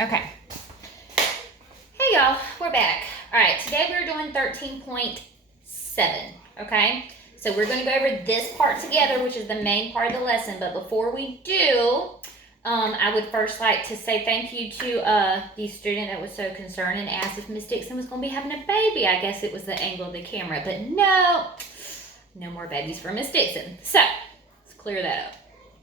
Okay. Hey y'all, we're back. All right, today we're doing 13.7, okay? So we're going to go over this part together, which is the main part of the lesson. But before we do, I would first like to say thank you to the student that was so concerned and asked if Miss Dixon was going to be having a baby. I guess it was the angle of the camera, but no more babies for Miss Dixon. So let's clear that up.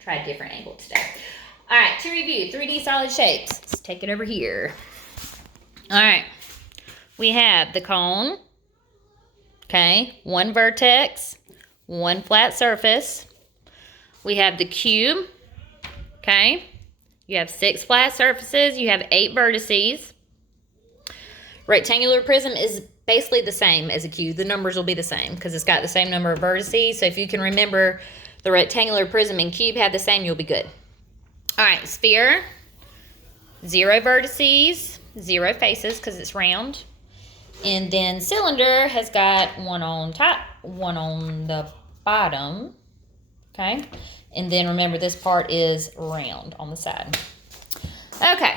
Try a different angle today. All right, to review, 3D solid shapes. Let's take it over here. All right, we have the cone, okay, one vertex, one flat surface. We have the cube, okay. You have 6 flat surfaces. You have 8 vertices. Rectangular prism is basically the same as a cube. The numbers will be the same because it's got the same number of vertices. So if you can remember the rectangular prism and cube have the same, you'll be good. All right, sphere, 0 vertices, 0 faces because it's round. And then cylinder has got 1 on top, 1 on the bottom, okay? And then remember this part is round on the side. Okay.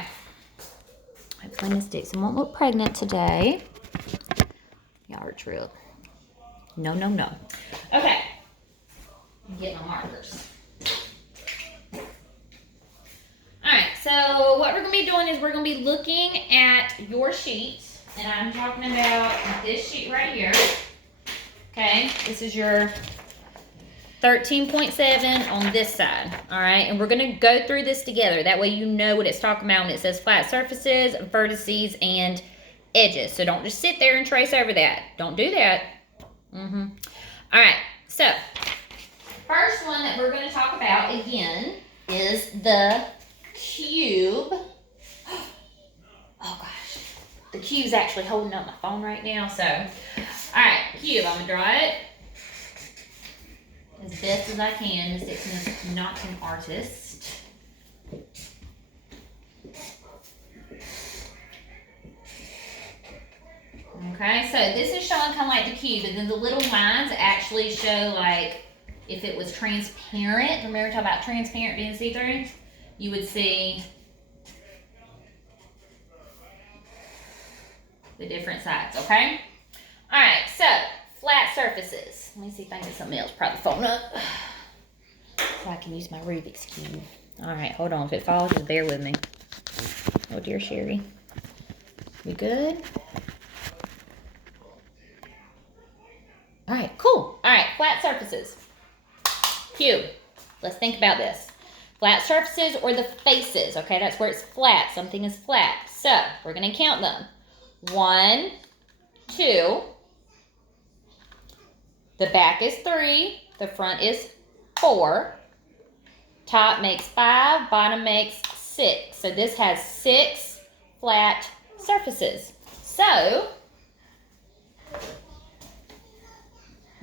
Hopefully Miss Dixon won't look pregnant today. Y'all are true. No. Okay. Get my markers. Alright, so what we're going to be doing is we're going to be looking at your sheet. And I'm talking about this sheet right here. Okay, this is your 13.7 on this side. Alright, and we're going to go through this together. That way you know what it's talking about when it says flat surfaces, vertices, and edges. So don't just sit there and trace over that. Don't do that. Alright, so first one that we're going to talk about again is the cube. Oh gosh, the cube's actually holding up my phone right now. So, all right, cube. I'm gonna draw it as best as I can. Miss Dixon is not an artist. Okay, so this is showing kind of like the cube, and then the little lines actually show like if it was transparent. Remember talking about transparent being see-through? You would see the different sides, okay? All right, so flat surfaces. Let me see if I can get something else. Probably phone up. So I can use my Rubik's Cube. All right, hold on. If it falls, just bear with me. Oh, dear Sherry. We good? All right, cool. All right, flat surfaces. Cube. Let's think about this. Flat surfaces or the faces, okay? That's where it's flat. Something is flat. So we're going to count them. 1, 2. The back is 3. The front is 4. Top makes 5. Bottom makes 6. So this has 6 flat surfaces. So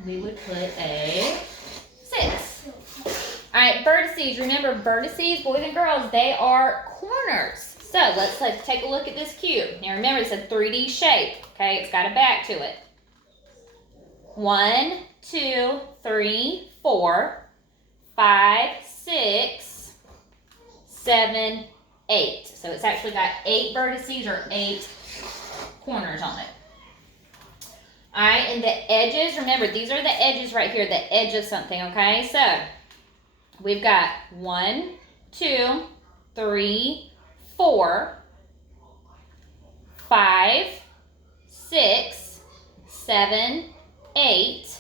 we would put a 6. All right, vertices. Remember, vertices, boys and girls, they are corners. So let's take a look at this cube. Now remember, it's a 3D shape. Okay, it's got a back to it. 1, 2, 3, 4, 5, 6, 7, 8. So it's actually got 8 vertices or 8 corners on it. All right, and the edges, remember, these are the edges right here, the edge of something, okay? So we've got 1, 2, 3, 4, 5, 6, 7, 8.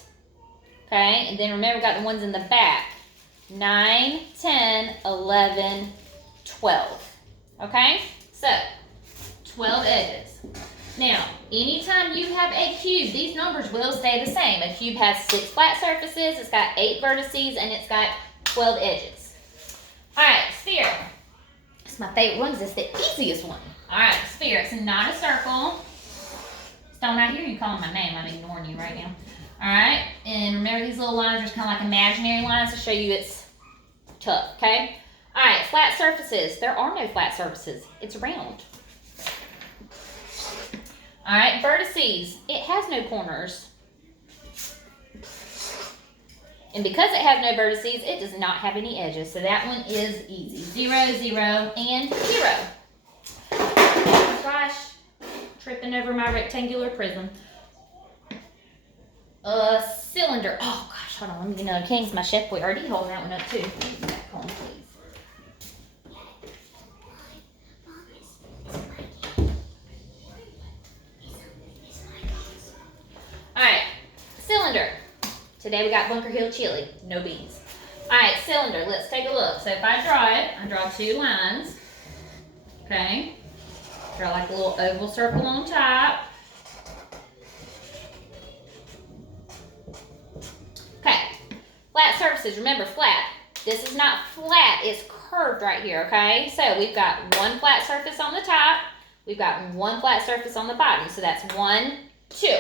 Okay, and then remember, we got the ones in the back. 9, 10, 11, 12. Okay, so 12 edges. Now, anytime you have a cube, these numbers will stay the same. A cube has 6 flat surfaces, it's got 8 vertices, and it's got 12 edges. All right, sphere. It's my favorite one because it's the easiest one. All right, sphere. It's not a circle. Stone, I hear you calling my name. I'm ignoring you right now. All right, and remember these little lines are kind of like imaginary lines to show you it's tough, okay? All right, flat surfaces. There are no flat surfaces. It's round. All right, vertices. It has no corners. And because it has no vertices, it does not have any edges. So that one is easy. 0, 0, and 0. gosh. Tripping over my rectangular prism. Cylinder. Oh gosh, hold on. Let me get another King's. My chef boy already holding that one up too. Use that cone, please. Alright, cylinder. Today we got Bunker Hill chili, no beans. Alright, cylinder, let's take a look. So if I draw it, I draw 2 lines. Okay. Draw like a little oval circle on top. Okay. Flat surfaces, remember flat. This is not flat, it's curved right here, okay? So we've got 1 flat surface on the top. We've got 1 flat surface on the bottom. So that's 1, 2.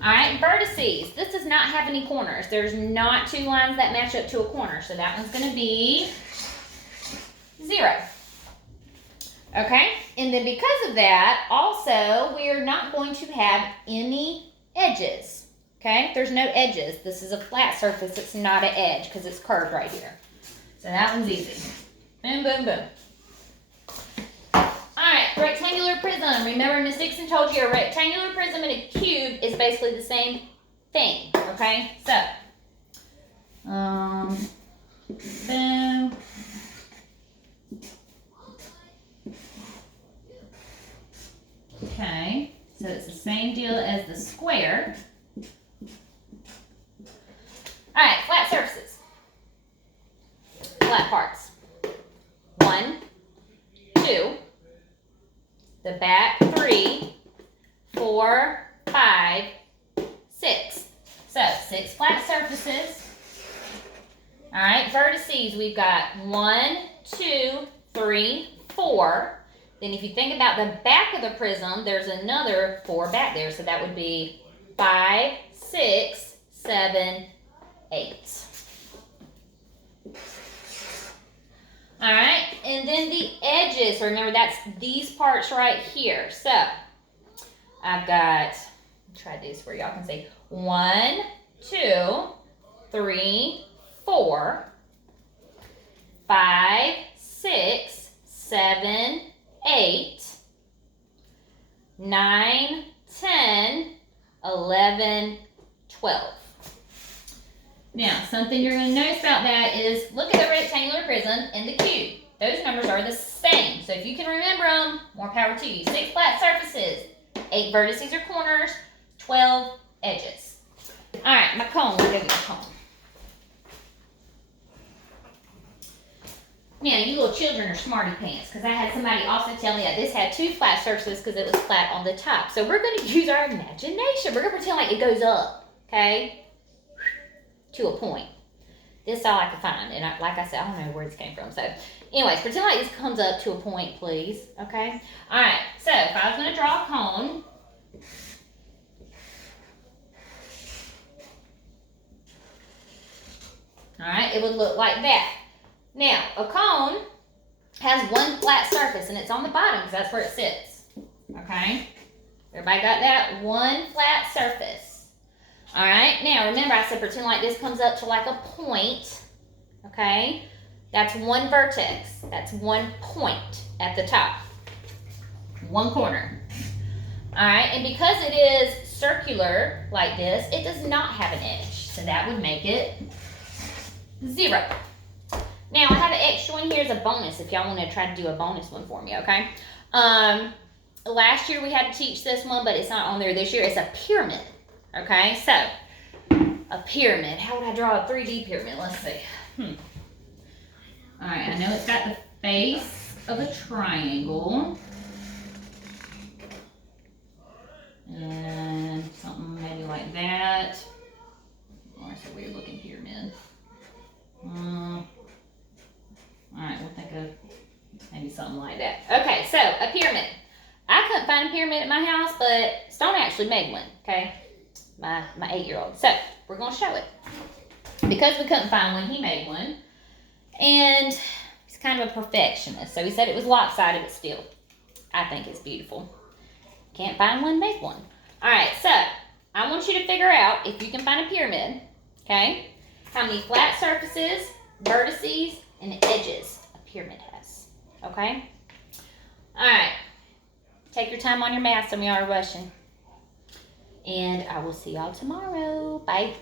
Alright, vertices. This does not have any corners. There's not 2 lines that match up to a corner. So that one's going to be 0. Okay, and then because of that, also, we're not going to have any edges. Okay, there's no edges. This is a flat surface. It's not an edge because it's curved right here. So that one's easy. Boom, boom, boom. Alright, rectangular prism. Remember, Miss Dixon told you a rectangular prism and a cube is basically the same thing. Okay, so, boom. Okay, so it's the same deal as the square. Alright, flat surfaces. Flat parts. 1, 2. The back 3, 4, 5, 6. So 6 flat surfaces. All right, vertices, we've got 1, 2, 3, 4. Then if you think about the back of the prism, there's another 4 back there. So that would be 5, 6, 7, 8. All right, and then the edges, remember that's these parts right here. So I've got, try this where y'all can see, 1, 2, 3, 4, 5, 6, 7, 8, 9, 10, 11, 12. Now, something you're going to notice about that is, look at the rectangular prism and the cube. Those numbers are the same. So if you can remember them, more power to you. 6 flat surfaces, 8 vertices or corners, 12 edges. All right, my cone. Where'd I get my cone? Now, you little children are smarty pants, because I had somebody also tell me that this had 2 flat surfaces because it was flat on the top. So we're going to use our imagination. We're going to pretend like it goes up, okay? To a point. This is all I could find, and like I said, I don't know where this came from. So, anyways, pretend like this comes up to a point, please. Okay. All right. So, if I was going to draw a cone, all right, it would look like that. Now, a cone has 1 flat surface, and it's on the bottom because that's where it sits. Okay. Everybody got that? 1 flat surface. All right, now remember I said pretend like this comes up to like a point, okay? That's 1 vertex. That's 1 point at the top. 1 corner. All right, and because it is circular like this, it does not have an edge. So that would make it 0. Now I have an extra one here as a bonus if y'all want to try to do a bonus one for me, okay? Last year we had to teach this one, but it's not on there this year. It's a pyramid. Okay, so a pyramid. How would I draw a 3D pyramid? Let's see. All right, I know it's got the face of a triangle. And something maybe like that. Oh, it's a weird looking pyramid. All right, we'll think of maybe something like that. Okay, so a pyramid. I couldn't find a pyramid at my house, but Stone actually made one, okay? My 8-year-old. So we're going to show it. Because we couldn't find one, he made one. And he's kind of a perfectionist. So he said it was lopsided, but still, I think it's beautiful. Can't find one, make one. All right, so I want you to figure out if you can find a pyramid, okay? How many flat surfaces, vertices, and the edges a pyramid has. Okay? Alright. Take your time on your math. Some of y'all are rushing. And I will see y'all tomorrow. Bye.